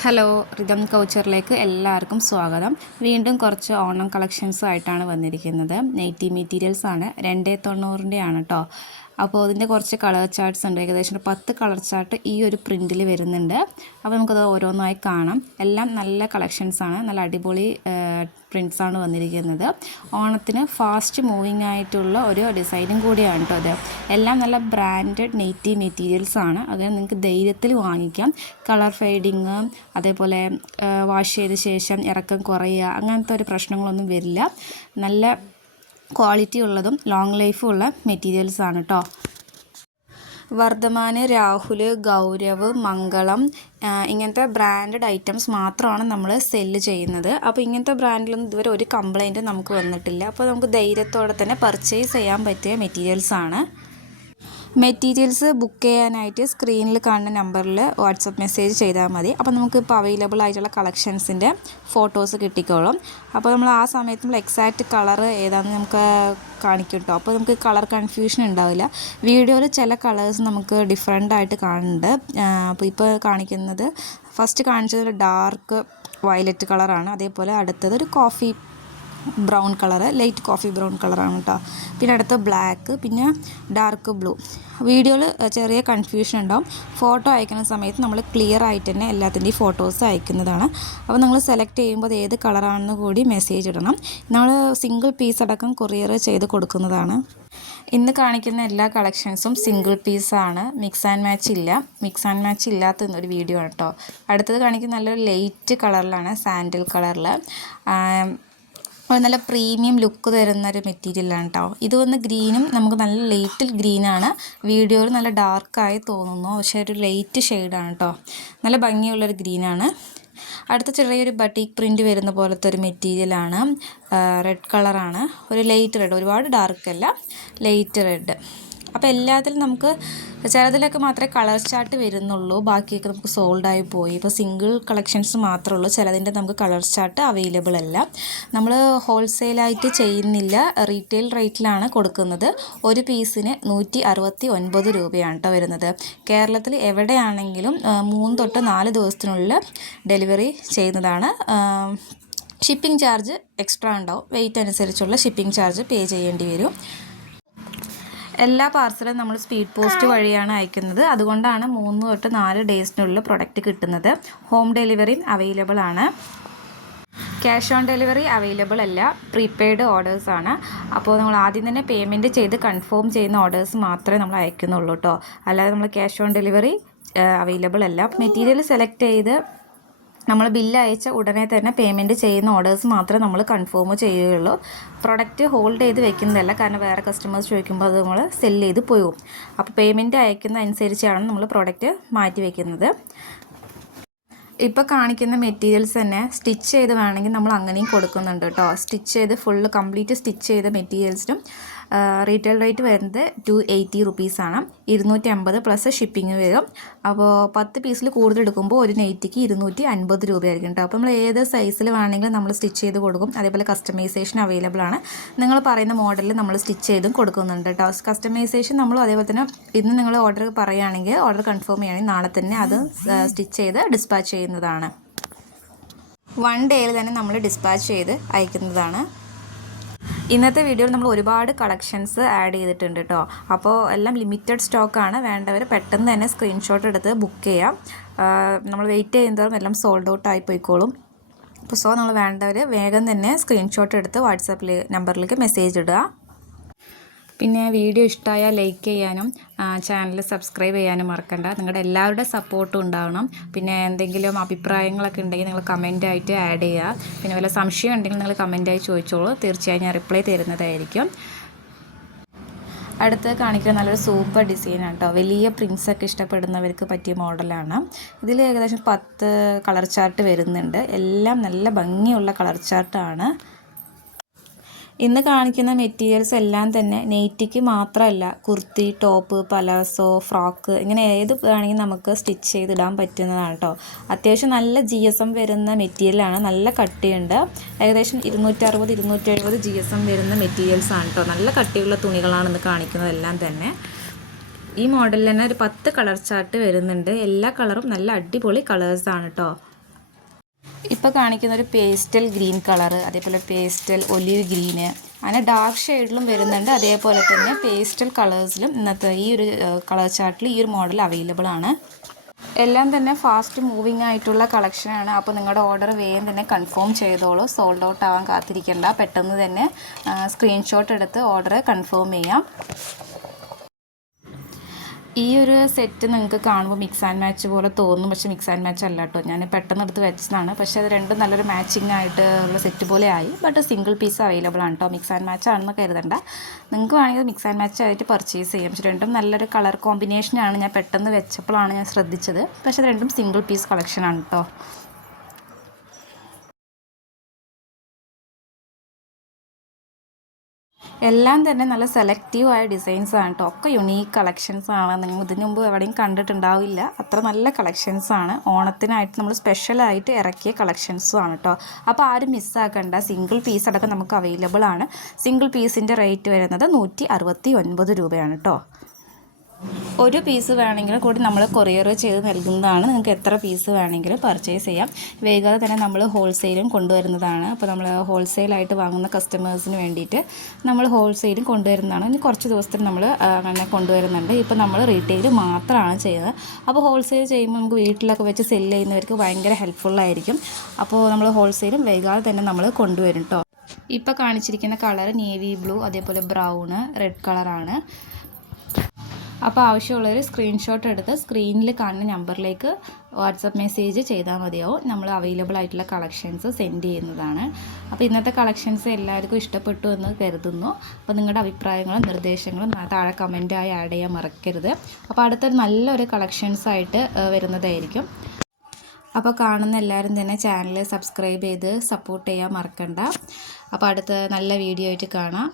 Hello rhythm കൗച്ചറിലേക്ക് എല്ലാവർക്കും സ്വാഗതം. വീണ്ടും കുറച്ച് ഓണം കളക്ഷൻസുമായിട്ടാണ് വന്നിരിക്കുന്നത്. നൈറ്റി മെറ്റീരിയൽസ് ആണ്, 290 ആണ് കേട്ടോ. അപ്പോൾ അതിൻ്റെ കുറച്ച് കളർ ചാർട്ട്സ് ഉണ്ട്. ഏകദേശം 10 കളർ ചാർട്ട് ഈ ഒരു പ്രിൻറ്റിൽ വരുന്നുണ്ട്. അപ്പോൾ നമുക്കത് ഓരോന്നായി കാണാം. എല്ലാം നല്ല കളക്ഷൻസാണ്, നല്ല അടിപൊളി പ്രിൻറ്റ്സാണ് വന്നിരിക്കുന്നത്. ഓണത്തിന് ഫാസ്റ്റ് മൂവിങ് ആയിട്ടുള്ള ഒരു ഡിസൈനും കൂടിയാണ് കേട്ടോ അത്. എല്ലാം നല്ല ബ്രാൻഡഡ് നെയ്റ്റി മെറ്റീരിയൽസ് ആണ്. അത് നിങ്ങൾക്ക് ധൈര്യത്തിൽ വാങ്ങിക്കാം. കളർ ഫെയ്ഡിങ്, അതേപോലെ വാഷ് ചെയ്ത ശേഷം ഇറക്കം കുറയുക, അങ്ങനത്തെ ഒരു പ്രശ്നങ്ങളൊന്നും വരില്ല. നല്ല ക്വാളിറ്റി ഉള്ളതും ലോങ് ലൈഫും ഉള്ള മെറ്റീരിയൽസ് ആണ് കേട്ടോ. വർദ്ധമാൻ, രാഹുൽ, ഗൗരവ്, മംഗളം ഇങ്ങനത്തെ ബ്രാൻഡഡ് ഐറ്റംസ് മാത്രമാണ് നമ്മൾ സെല്ല് ചെയ്യുന്നത്. അപ്പോൾ ഇങ്ങനത്തെ ബ്രാൻഡിലൊന്നും ഇതുവരെ ഒരു കംപ്ലൈൻറ്റും നമുക്ക് വന്നിട്ടില്ല. അപ്പോൾ നമുക്ക് ധൈര്യത്തോടെ തന്നെ പർച്ചേസ് ചെയ്യാൻ പറ്റിയ മെറ്റീരിയൽസാണ്. മെറ്റീരിയൽസ് ബുക്ക് ചെയ്യാനായിട്ട് സ്ക്രീനിൽ കാണുന്ന നമ്പറിൽ വാട്സപ്പ് മെസ്സേജ് ചെയ്താൽ മതി. അപ്പോൾ നമുക്കിപ്പോൾ അവൈലബിൾ ആയിട്ടുള്ള കളക്ഷൻസിൻ്റെ ഫോട്ടോസ് കിട്ടിക്കോളും. അപ്പോൾ നമ്മൾ ആ സമയത്ത് നമ്മൾ എക്സാക്റ്റ് കളർ ഏതാണെന്ന് നമുക്ക് കാണിക്കും കേട്ടോ. അപ്പോൾ നമുക്ക് കളർ കൺഫ്യൂഷൻ ഉണ്ടാവില്ല. വീഡിയോയിൽ ചില കളേഴ്സ് നമുക്ക് ഡിഫറെൻ്റ് ആയിട്ട് കാണുന്നുണ്ട്. അപ്പോൾ ഇപ്പോൾ കാണിക്കുന്നത് ഫസ്റ്റ് കാണിച്ചത് ഡാർക്ക് വയലറ്റ് കളറാണ്. അതേപോലെ അടുത്തത് ഒരു coffee brown colour, light coffee brown കളറാണ് കേട്ടോ. പിന്നെ അടുത്ത ബ്ലാക്ക്, പിന്നെ ഡാർക്ക് ബ്ലൂ. വീഡിയോയിൽ ചെറിയ കൺഫ്യൂഷൻ ഉണ്ടാവും. ഫോട്ടോ അയക്കുന്ന സമയത്ത് നമ്മൾ ക്ലിയർ ആയിട്ട് തന്നെ എല്ലാത്തിൻ്റെയും ഫോട്ടോസ് അയക്കുന്നതാണ്. അപ്പോൾ നിങ്ങൾ സെലക്ട് ചെയ്യുമ്പോൾ അത് ഏത് കളറാണെന്ന് കൂടി മെസ്സേജ് ഇടണം. നമ്മൾ സിംഗിൾ പീസ് അടക്കം കൊറിയർ ചെയ്ത് കൊടുക്കുന്നതാണ്. ഇന്ന് കാണിക്കുന്ന എല്ലാ കളക്ഷൻസും സിംഗിൾ പീസാണ്, മിക്സ് ആൻഡ് മാച്ച് ഇല്ല. മിക്സ് ആൻഡ് മാച്ച് ഇല്ലാത്ത ഒരു വീഡിയോ ആണ് കേട്ടോ. അടുത്തത് കാണിക്കുന്ന നല്ലൊരു ലൈറ്റ് കളറിലാണ്, സാൻഡിൽ കളറിൽ. നല്ല പ്രീമിയം ലുക്ക് തരുന്നൊരു മെറ്റീരിയലാണ് കേട്ടോ. ഇത് വന്ന് ഗ്രീനും നമുക്ക് നല്ല ലൈറ്റ് ഗ്രീനാണ്. വീഡിയോയിൽ നല്ല ഡാർക്കായി തോന്നുന്നു, പക്ഷേ ഒരു ലൈറ്റ് ഷെയ്ഡാണ് കേട്ടോ. നല്ല ഭംഗിയുള്ളൊരു ഗ്രീനാണ്. അടുത്ത ചെറിയൊരു ബട്ടീക്ക് പ്രിൻ്റ് വരുന്ന പോലത്തെ ഒരു മെറ്റീരിയലാണ്. റെഡ് കളറാണ്, ഒരു ലൈറ്റ് റെഡ്, ഒരുപാട് ഡാർക്കല്ല, ലൈറ്റ് റെഡ്. അപ്പോൾ എല്ലാത്തിലും നമുക്ക് ചിലതിലൊക്കെ മാത്രമേ കളർ ചാർട്ട് വരുന്നുള്ളൂ, ബാക്കിയൊക്കെ നമുക്ക് സോൾഡായി പോയി. ഇപ്പോൾ സിംഗിൾ കളക്ഷൻസ് മാത്രമേ ഉള്ളൂ. ചിലതിൻ്റെ നമുക്ക് കളർ ചാർട്ട് അവൈലബിൾ അല്ല. നമ്മൾ ഹോൾസെയിലായിട്ട് ചെയ്യുന്നില്ല, റീറ്റെയിൽ റേറ്റിലാണ് കൊടുക്കുന്നത്. ഒരു പീസിന് 169 രൂപയാണ് കേട്ടോ വരുന്നത്. കേരളത്തിൽ എവിടെയാണെങ്കിലും 3 തൊട്ട് 4 ദിവസത്തിനുള്ളിൽ ഡെലിവറി ചെയ്യുന്നതാണ്. ഷിപ്പിംഗ് ചാർജ് എക്സ്ട്രാ ഉണ്ടാവും. വെയിറ്റ് അനുസരിച്ചുള്ള ഷിപ്പിംഗ് ചാർജ് പേ ചെയ്യേണ്ടി വരും. എല്ലാ പാർസലും നമ്മൾ സ്പീഡ് പോസ്റ്റ് വഴിയാണ് അയക്കുന്നത്. അതുകൊണ്ടാണ് 3 തൊട്ട് 4 ഡേയ്സിനുള്ളിൽ പ്രൊഡക്റ്റ് കിട്ടുന്നത്. ഹോം ഡെലിവറിയും അവൈലബിൾ ആണ്. ക്യാഷ് ഓൺ ഡെലിവറി അവൈലബിൾ അല്ല, പ്രീപെയ്ഡ് ഓർഡേഴ്സാണ്. അപ്പോൾ നമ്മൾ ആദ്യം തന്നെ പേയ്മെൻറ്റ് ചെയ്ത് കൺഫേം ചെയ്യുന്ന ഓർഡേഴ്സ് മാത്രമേ നമ്മൾ അയക്കുന്നുള്ളൂ കേട്ടോ. അല്ലാതെ നമ്മൾ ക്യാഷ് ഓൺ ഡെലിവറി അവൈലബിൾ അല്ല. മെറ്റീരിയൽ സെലക്ട് ചെയ്ത് നമ്മൾ ബില്ല് അയച്ച ഉടനെ തന്നെ പേയ്മെൻറ്റ് ചെയ്യുന്ന ഓർഡേഴ്സ് മാത്രമേ നമ്മൾ കൺഫേം ചെയ്യുകയുള്ളൂ. പ്രൊഡക്റ്റ് ഹോൾഡ് ചെയ്ത് വെക്കുന്നതല്ല, കാരണം വേറെ കസ്റ്റമേഴ്സ് ചോദിക്കുമ്പോൾ അത് നമ്മൾ സെല്ല് ചെയ്ത് പോകും. അപ്പോൾ പേയ്മെൻറ്റ് അയക്കുന്ന അനുസരിച്ചാണ് നമ്മൾ പ്രൊഡക്റ്റ് മാറ്റി വയ്ക്കുന്നത്. ഇപ്പോൾ കാണിക്കുന്ന മെറ്റീരിയൽസ് തന്നെ സ്റ്റിച്ച് ചെയ്ത് വേണമെങ്കിൽ നമ്മൾ അങ്ങനെയും കൊടുക്കുന്നുണ്ട് കേട്ടോ. സ്റ്റിച്ച് ചെയ്ത് ഫുള്ള് കംപ്ലീറ്റ് സ്റ്റിച്ച് ചെയ്ത മെറ്റീരിയൽസിനും റീറ്റെയിൽ റേറ്റ് വരുന്നത് 280 റുപ്പീസാണ്. 250 പ്ലസ് ഷിപ്പിംഗ് വരും. അപ്പോൾ 10 പീസിൽ കൂടുതൽ എടുക്കുമ്പോൾ ഒരു നൈറ്റിക്ക് 250 രൂപയായിരിക്കും കേട്ടോ. അപ്പോൾ നമ്മൾ ഏത് സൈസിൽ വേണമെങ്കിലും നമ്മൾ സ്റ്റിച്ച് ചെയ്ത് കൊടുക്കും. അതേപോലെ കസ്റ്റമൈസേഷൻ അവൈലബിൾ ആണ്. നിങ്ങൾ പറയുന്ന മോഡലിൽ നമ്മൾ സ്റ്റിച്ച് ചെയ്തും കൊടുക്കുന്നുണ്ട് കേട്ടോ. കസ്റ്റമൈസേഷൻ നമ്മൾ അതേപോലെ തന്നെ ഇന്ന് നിങ്ങൾ ഓർഡർ പറയുകയാണെങ്കിൽ, ഓർഡർ കൺഫേം ചെയ്യുകയാണെങ്കിൽ നാളെ തന്നെ അത് സ്റ്റിച്ച് ചെയ്ത് ഡിസ്പാച്ച് ചെയ്യുന്നതാണ്. 1 ഡേയിൽ തന്നെ നമ്മൾ ഡിസ്പാച്ച് ചെയ്ത് അയക്കുന്നതാണ്. ഇന്നത്തെ വീഡിയോയിൽ നമ്മൾ ഒരുപാട് കളക്ഷൻസ് ആഡ് ചെയ്തിട്ടുണ്ട് കേട്ടോ. അപ്പോൾ എല്ലാം ലിമിറ്റഡ് സ്റ്റോക്കാണ്. വേണ്ടവർ പെട്ടെന്ന് തന്നെ സ്ക്രീൻഷോട്ട് എടുത്ത് ബുക്ക് ചെയ്യാം. നമ്മൾ വെയിറ്റ് ചെയ്യുന്നതും എല്ലാം സോൾഡ് ഔട്ട് ആയി പോയിക്കോളും. അപ്പോൾ നമ്മൾ വേണ്ടവർ വേഗം തന്നെ സ്ക്രീൻഷോട്ട് എടുത്ത് വാട്സാപ്പിൽ നമ്പറിലേക്ക് മെസ്സേജ് ഇടുക. പിന്നെ വീഡിയോ ഇഷ്ടമായാൽ ലൈക്ക് ചെയ്യാനും ചാനൽ സബ്സ്ക്രൈബ് ചെയ്യാനും മറക്കണ്ട. നിങ്ങളുടെ എല്ലാവരുടെ സപ്പോർട്ടും ഉണ്ടാവണം. പിന്നെ എന്തെങ്കിലും അഭിപ്രായങ്ങളൊക്കെ ഉണ്ടെങ്കിൽ നിങ്ങൾ കമൻറ്റായിട്ട് ആഡ് ചെയ്യുക. പിന്നെ വല്ല സംശയം ഉണ്ടെങ്കിൽ നിങ്ങൾ കമൻറ്റായി ചോദിച്ചോളൂ, തീർച്ചയായും ഞാൻ റിപ്ലൈ തരുന്നതായിരിക്കും. അടുത്ത് കാണിക്കുന്ന നല്ലൊരു സൂപ്പർ ഡിസൈനാണ് കേട്ടോ. വലിയ പ്രിൻസൊക്കെ ഇഷ്ടപ്പെടുന്നവർക്ക് പറ്റിയ മോഡലാണ്. ഇതിൽ ഏകദേശം 10 കളർ ചാർട്ട് വരുന്നുണ്ട്. എല്ലാം നല്ല ഭംഗിയുള്ള കളർ ചാർട്ടാണ്. ഇന്ന് കാണിക്കുന്ന മെറ്റീരിയൽസ് എല്ലാം തന്നെ നൈറ്റിക്ക് മാത്രമല്ല, കുർത്തി, ടോപ്പ്, പലാസോ, ഫ്രോക്ക്, ഇങ്ങനെ ഏത് വേണമെങ്കിൽ നമുക്ക് സ്റ്റിച്ച് ചെയ്തിടാൻ പറ്റുന്നതാണ് കേട്ടോ. അത്യാവശ്യം നല്ല GSM വരുന്ന മെറ്റീരിയലാണ്, നല്ല കട്ടിയുണ്ട്. ഏകദേശം 260-270 GSM വരുന്ന മെറ്റീരിയൽസാണ് കേട്ടോ. നല്ല കട്ടിയുള്ള തുണികളാണ് ഇന്ന് കാണിക്കുന്നതെല്ലാം തന്നെ. ഈ മോഡലിൽ തന്നെ ഒരു 10 കളർ ചാർട്ട് വരുന്നുണ്ട്. എല്ലാ കളറും നല്ല അടിപൊളി കളേഴ്സാണ് കേട്ടോ. ഇപ്പോൾ കാണിക്കുന്ന ഒരു പേസ്റ്റൽ ഗ്രീൻ കളറ്, അതേപോലെ പേസ്റ്റൽ ഒലിവ് ഗ്രീന്, അങ്ങനെ ഡാർക്ക് ഷെയ്ഡിലും വരുന്നുണ്ട്. അതേപോലെ തന്നെ പേസ്റ്റൽ കളേഴ്സിലും ഇന്നത്തെ ഈ ഒരു കളർ ചാർട്ടിൽ ഈ ഒരു മോഡൽ അവൈലബിൾ ആണ്. എല്ലാം തന്നെ ഫാസ്റ്റ് മൂവിങ് ആയിട്ടുള്ള കളക്ഷനാണ്. അപ്പോൾ നിങ്ങളുടെ ഓർഡർ വേഗം തന്നെ കൺഫേം ചെയ്തോളൂ. സോൾഡ് ഔട്ട് ആവാൻ കാത്തിരിക്കേണ്ട, പെട്ടെന്ന് തന്നെ സ്ക്രീൻഷോട്ട് എടുത്ത് ഓർഡർ കൺഫേം ചെയ്യാം. ഈ ഒരു സെറ്റ് നിങ്ങൾക്ക് കാണുമ്പോൾ മിക്സ് ആൻഡ് മാച്ച് പോലെ തോന്നും, പക്ഷേ മിക്സ് ആൻഡ് മാച്ച് അല്ല കേട്ടോ. ഞാൻ പെട്ടെന്ന് എടുത്ത് വെച്ചതാണ്, പക്ഷേ അത് രണ്ടും നല്ലൊരു മാച്ചിങ് ആയിട്ട് ഉള്ള സെറ്റ് പോലെ ആയി. ബട്ട് സിംഗിൾ പീസ് അവൈലബിൾ ആണ് കേട്ടോ. മിക്സ് ആൻഡ് മാച്ച് ആണെന്ന് കരുതണ്ട, നിങ്ങൾക്ക് വേണമെങ്കിൽ മിക്സ് ആൻഡ് മാച്ച് ആയിട്ട് പർച്ചേസ് ചെയ്യാം. പക്ഷേ രണ്ടും നല്ലൊരു കളർ കോമ്പിനേഷനാണ്. ഞാൻ പെട്ടെന്ന് വെച്ചപ്പോഴാണ് ഞാൻ ശ്രദ്ധിച്ചത്. പക്ഷേ അത് രണ്ടും സിംഗിൾ പീസ് കളക്ഷനാണ് കേട്ടോ. എല്ലാം തന്നെ നല്ല സെലക്റ്റീവായ ഡിസൈൻസാണ് കേട്ടോ. ഒക്കെ യുണീക്ക് കളക്ഷൻസാണ്. നിങ്ങൾ ഇതിനു മുമ്പ് എവിടെയും കണ്ടിട്ടുണ്ടാവില്ല, അത്ര നല്ല കളക്ഷൻസാണ്. ഓണത്തിനായിട്ട് നമ്മൾ സ്പെഷ്യലായിട്ട് ഇറക്കിയ കളക്ഷൻസും ആണ് കേട്ടോ. അപ്പോൾ ആരും മിസ്സാക്കണ്ട. സിംഗിൾ പീസ് അടക്കം നമുക്ക് അവൈലബിൾ ആണ്. സിംഗിൾ പീസിൻ്റെ റേറ്റ് വരുന്നത് 169 രൂപയാണ് കേട്ടോ. ഒരു പീസ് വേണമെങ്കിലും കൂടി നമ്മൾ കൊറിയർ ചെയ്ത് നൽകുന്നതാണ്. നിങ്ങൾക്ക് എത്ര പീസ് വേണമെങ്കിലും പർച്ചേസ് ചെയ്യാം. വേഗം തന്നെ നമ്മൾ ഹോൾസെയിലും കൊണ്ടുവരുന്നതാണ്. അപ്പോൾ നമ്മൾ ഹോൾസെയിലായിട്ട് വാങ്ങുന്ന കസ്റ്റമേഴ്സിന് വേണ്ടിയിട്ട് നമ്മൾ ഹോൾസെയിലും കൊണ്ടുവരുന്നതാണ്. ഇനി കുറച്ച് ദിവസത്തിൽ നമ്മൾ അങ്ങനെ കൊണ്ടുവരുന്നുണ്ട്. ഇപ്പോൾ നമ്മൾ റീറ്റെയിൽ മാത്രമാണ് ചെയ്യുന്നത്. അപ്പോൾ ഹോൾസെയിൽ ചെയ്യുമ്പോൾ നമുക്ക് വീട്ടിലൊക്കെ വെച്ച് സെല്ല് ചെയ്യുന്നവർക്ക് ഭയങ്കര ഹെൽപ്ഫുള്ളായിരിക്കും. അപ്പോൾ നമ്മൾ ഹോൾസെയിലും വേഗം തന്നെ നമ്മൾ കൊണ്ടുവരും കേട്ടോ. ഇപ്പോൾ കാണിച്ചിരിക്കുന്ന കളർ നേവി ബ്ലൂ, അതേപോലെ ബ്രൗണ്, റെഡ് കളറാണ്. അപ്പോൾ ആവശ്യമുള്ളൊരു സ്ക്രീൻഷോട്ട് എടുത്ത് സ്ക്രീനിൽ കാണുന്ന നമ്പറിലേക്ക് വാട്സപ്പ് മെസ്സേജ് ചെയ്താൽ മതിയാവും. നമ്മൾ അവൈലബിൾ ആയിട്ടുള്ള കളക്ഷൻസ് സെൻഡ് ചെയ്യുന്നതാണ്. അപ്പോൾ ഇന്നത്തെ കളക്ഷൻസ് എല്ലാവർക്കും ഇഷ്ടപ്പെട്ടു എന്ന് കരുതുന്നു. അപ്പോൾ നിങ്ങളുടെ അഭിപ്രായങ്ങളും നിർദ്ദേശങ്ങളും താഴെ കമൻറ്റായി ആഡ് ചെയ്യാൻ മറക്കരുത്. അപ്പോൾ അടുത്തൊരു നല്ലൊരു കളക്ഷൻസായിട്ട് വരുന്നതായിരിക്കും. അപ്പോൾ കാണുന്ന എല്ലാവരും തന്നെ ചാനൽ സബ്സ്ക്രൈബ് ചെയ്ത് സപ്പോർട്ട് ചെയ്യാൻ മറക്കണ്ട. അപ്പോൾ അടുത്ത നല്ല വീഡിയോ ആയിട്ട് കാണാം.